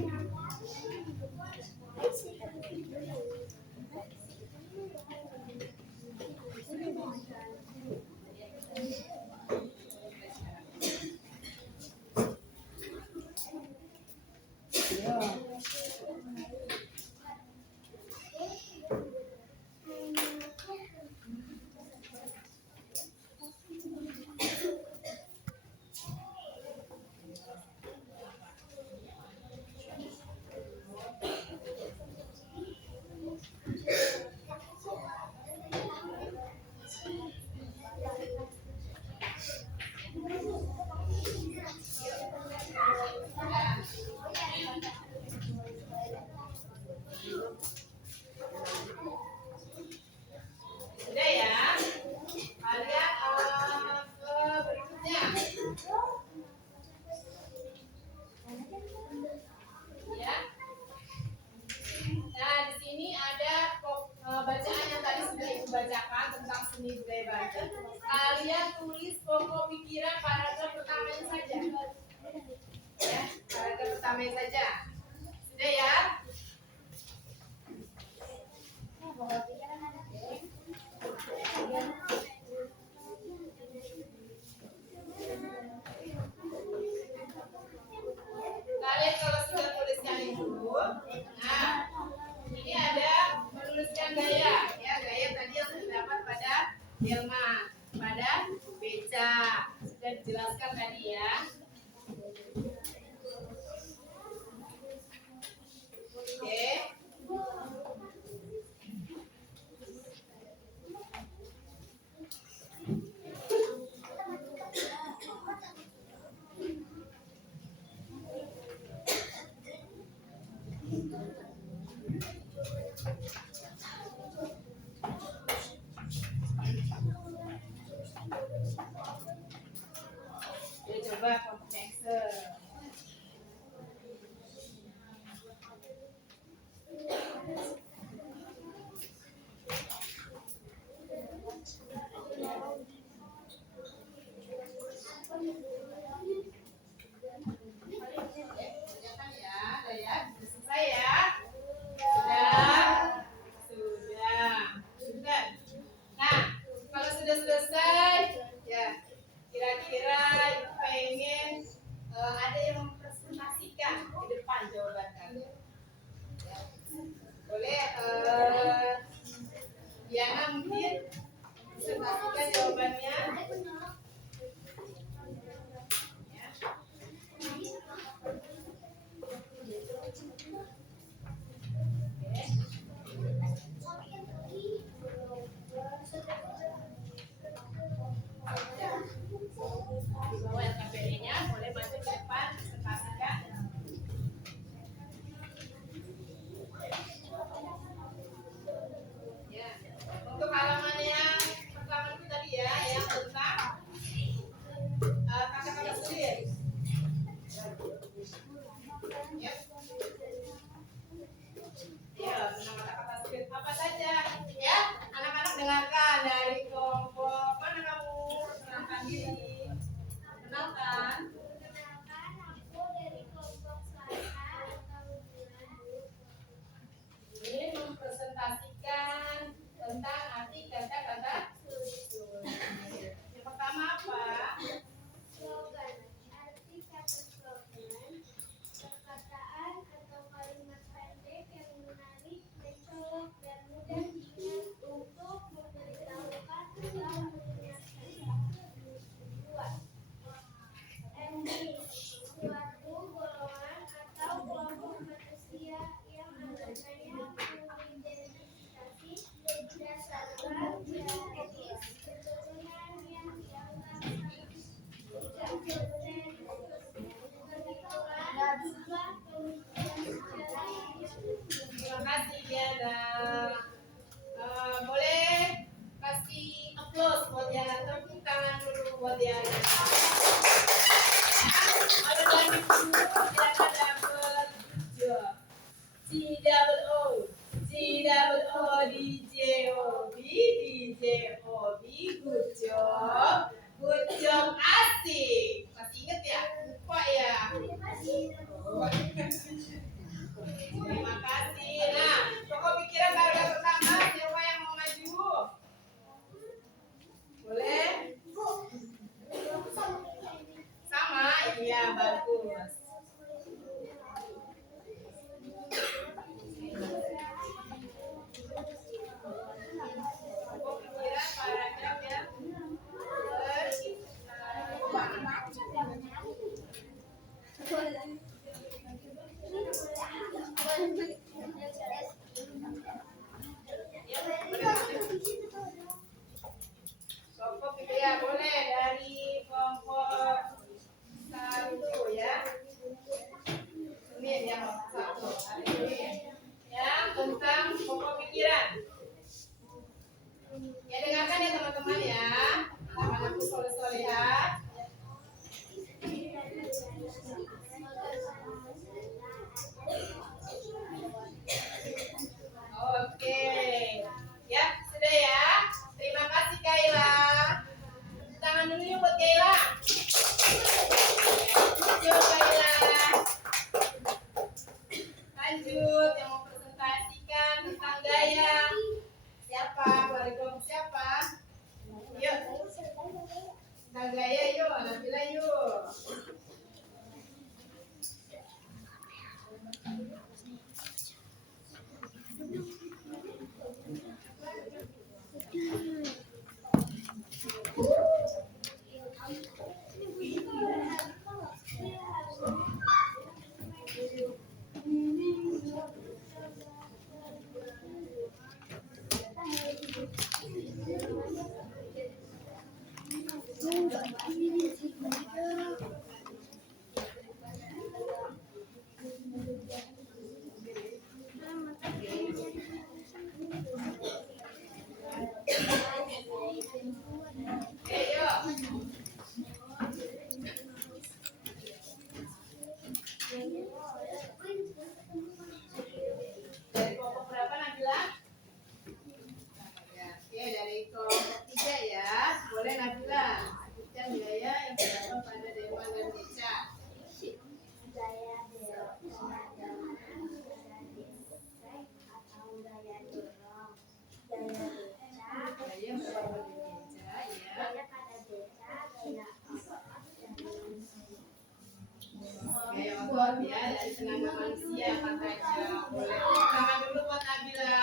Sudah ya. Kalian ke berikutnya. Ya. Nah, di sini ada bacaan yang tadi sudah Ibu bacakan tentang seni budaya Banten. Kalian tulis pokok pikiran paragraf pertamanya saja. Ya, paragraf pertamanya saja. Sudah ya? Kalian kalau sudah tuliskan itu, nah ini ada menuliskan gaya, ya gaya tadi yang terdapat pada delman, pada beca, sudah dijelaskan tadi ya. Oke. Ya, coba kelompok Excel. Kerjakan ya, udah ya, sudah selesai ya. Sudah. Nah, kalau sudah selesai, ya kira-kira Ibu pengen ada yang mempresentasikan di depan jawaban kalian. Ya. Boleh Diana mungkin presentasikan jawabannya. Ya. Bawa LKPD-nya, boleh maju ke depan presentasikan. Ya. Untuk halaman yang pertama itu tadi ya, yang tentang kata-kata sulit. Ya. Ya, tentang kata-kata sulit apa saja? Ya, anak-anak dengarkan dari kelompok mana kamu? Kenalkan diri. Kenalkan. Perkenalkan, aku dari kelompok Selatan tahun 9. Ini mempresentasikan tentang arti kata-kata sulit. Yang pertama apa? Slogan. Arti kata slogan, perkataan atau kalimat pendek yang menarik, mencolok, dan mudah diingat untuk memberitahukan atau mengingatkan. 2. MD. Suatu golongan atau kelompok manusia yang anggotanya mengidentifikasi berdasarkan garis keturunan yang dianggap tidak perhituran jumlah pemikiran sejarah yang Terima kasih Diana. Boleh kasih applause buat Diana, tepuk tangan dulu buat Diana. Ada dari dulu Diana dapat job. Good job, asik. Masih inget ya? Lupa ya. bagus. Pokok pikiran paragraf yang kelompok itu ya boleh dari kelompok 1 ya. Ini yang 1 hari ini ya tentang pokok pikiran. Ya dengarkan ya teman-teman ya. Anak-anakku soleh-soleha. Oke. Ya, sudah ya. Terima kasih Kayla. Tangan dulu yuk buat Kayla. Yuk Kayla. Lanjut yang mau presentasikan tentang gaya. Siapa? Keluar kelompok siapa? Yuk. Tentang gaya yuk, Nabila yuk. Oke, yuk. Dari kelompok berapa Nabila? Ya, oke dari kelompok 3 ya. Boleh Nabila. Lanjutkan gaya yang bergantung pada Dewan dan Deca. Gaya dorong atau gaya dorong. Gaya beca, Gaya berwarna Deca ya. gaya pada beca, gaya otot, Gaya otot ya dari tenaga manusia katanya. Boleh. Tangan dulu buat Nabila.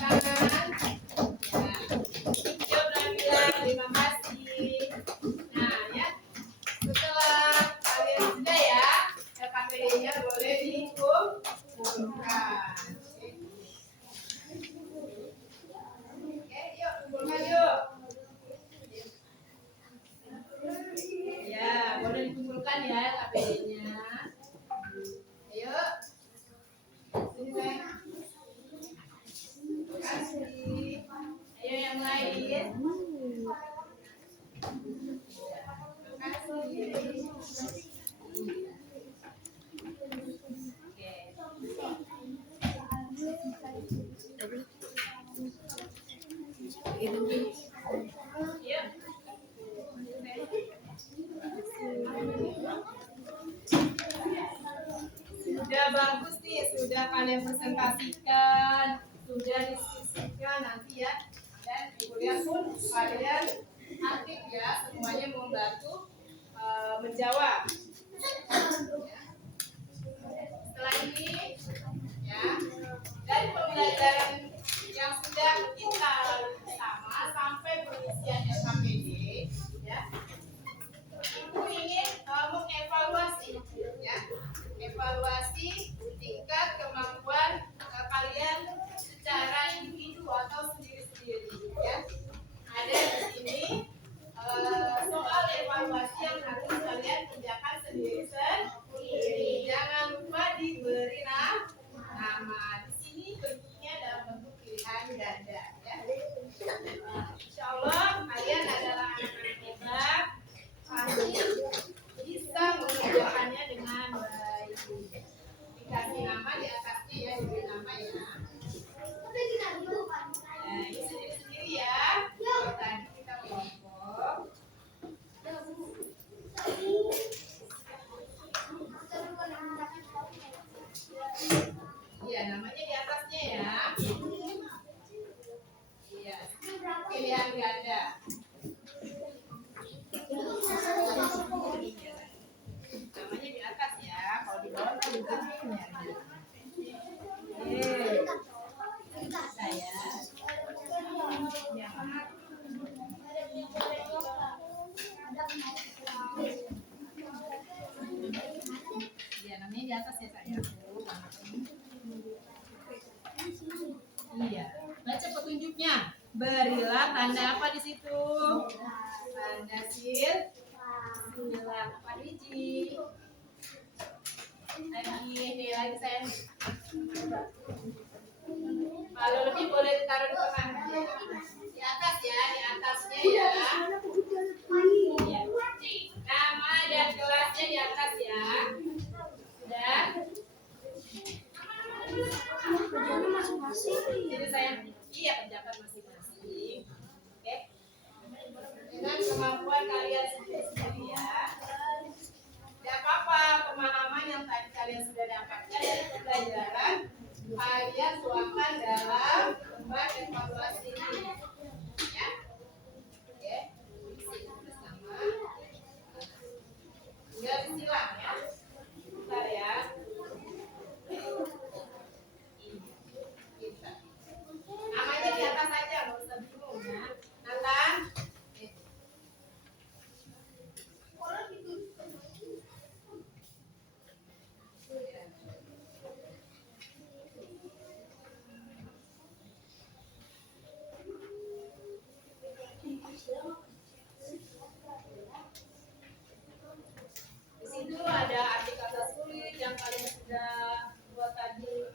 Tangan. Ya. Yuk Nabila, terima kasih. Nah ya. Setelah kalian sudah ya, LKPD-nya boleh dikumpulkan. Oke, yuk kumpulkan yuk. Ya, boleh dikumpulkan ya LKPD-nya. Ayo. Sini sayang. Terima kasih. Ayo yang lain. Terima kasih. Yuk. Sudah bagus nih, sudah kalian presentasikan, sudah diskusikan nanti ya. Dan di kuliah pun kalian aktif ya, semuanya membantu menjawab. Setelah ini ya, dari pembelajaran yang sudah kita lalui bersama sampai pengisian LKPD ya. Ibu ingin mengevaluasi ya, evaluasi tingkat kemampuan kalian secara individu atau sendiri-sendiri ya. Ada di sini soal evaluasi yang harus kalian kerjakan sendiri-sendiri. Jangan lupa diberi nama. Di sini bentuknya dalam bentuk pilihan ganda ya. Insya Allah kalian adalah anak-anak hebat, pasti bisa mengerjakannya dengan baik. Dikasih nama di atasnya ya, diberi nama ya. Nah, ini sendiri-sendiri ya. Kalau tadi kita kelompok. atas ya sayang. Iya, baca petunjuknya. Berilah tanda apa di situ? Tanda silang. Apa biji? Lagi sayang. Kalau lebih boleh ditaruh di tengah. Di atas ya, di atasnya ya. Iya. Nama dan kelasnya di atas ya. Sudah. Jadi saya iya kerjakan masing-masing. Oke. Dengan kemampuan kalian sendiri ya. Tidak apa-apa pemahaman yang tadi kalian sudah dapatkan dari pembelajaran kalian tuangkan dalam lembar evaluasi ini. Ya. Oke. Isi bersama. Tinggal disilang ya. Bentar ya. Namanya di atas saja, nggak usah bingung ya. Nathan. Di situ ada arti kata sulit yang kalian sudah buat tadi.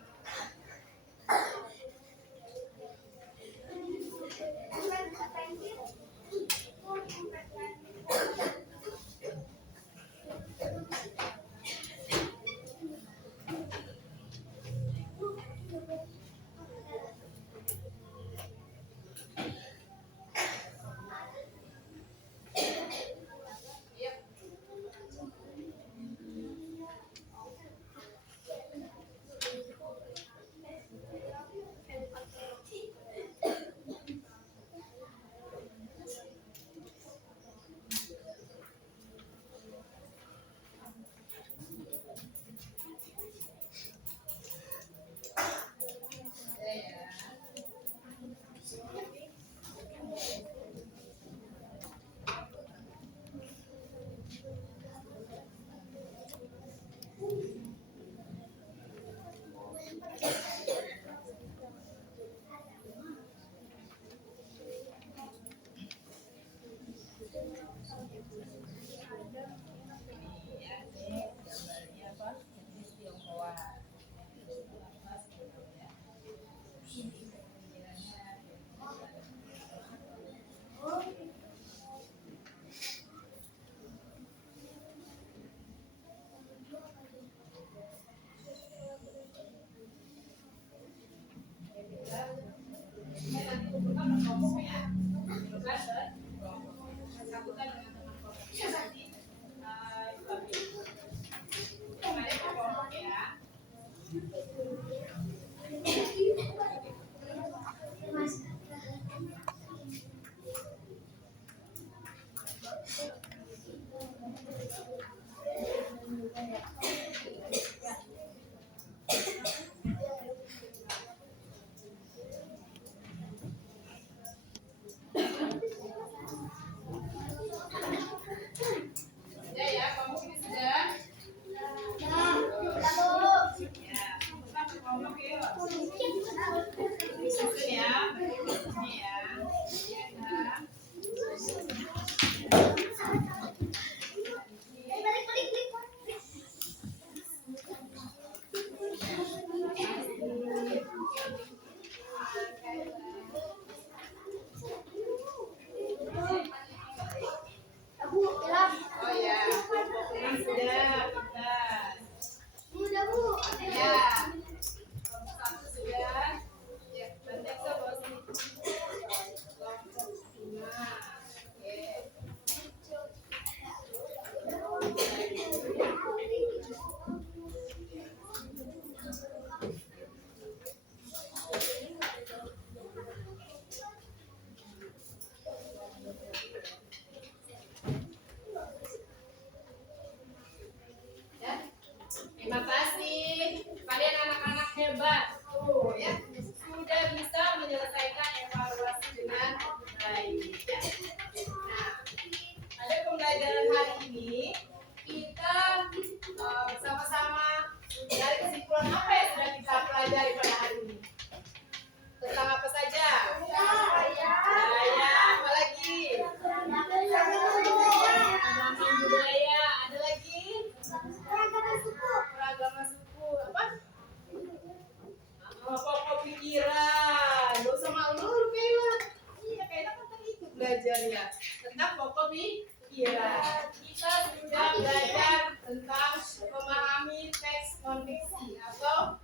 pikiran. Kita sudah belajar tentang memahami teks non-fiksi atau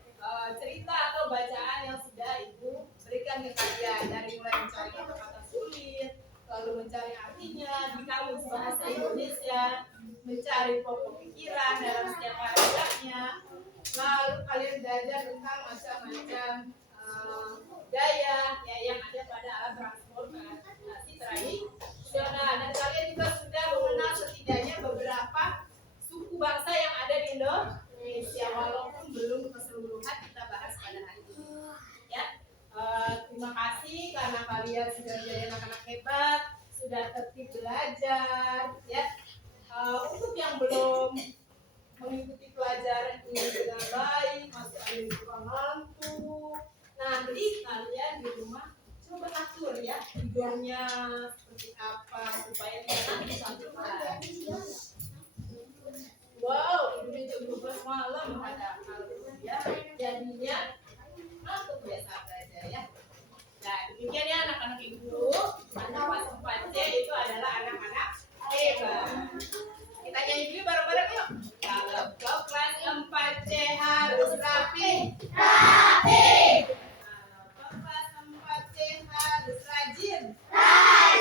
cerita atau bacaan yang sudah Ibu berikan ke kalian, dari mulai mencari kata-kata sulit, lalu mencari artinya di kamus bahasa Indonesia, mencari pokok pikiran dalam setiap paragrafnya, lalu kalian belajar tentang macam-macam gaya ya yang ada pada alat transportasi tradisional, dan kalian juga sudah mengenal setidaknya beberapa suku bangsa yang ada di Indonesia, walaupun belum keseluruhan kita bahas pada hari ini. Ya, terima kasih karena kalian sudah menjadi anak-anak hebat, sudah tertib belajar. Ya, untuk yang belum mengikuti pelajaran ini dengan baik, masih ada yang suka ngantuk, nanti kalian di rumah coba atur ya tidurnya seperti apa supaya kita bisa bertahan. Wow, ini jam 12 malam padahal ya, jadinya ngantuk biasa belajar ya. Nah, demikian ya anak-anak ibu, anak kelas 4C itu adalah anak-anak hebat. Kita nyanyi dulu bareng-bareng yuk. Kalau kau kelas 4C harus rapi. Rapi. Kalau kau kelas 4C harus rajin. Rajin.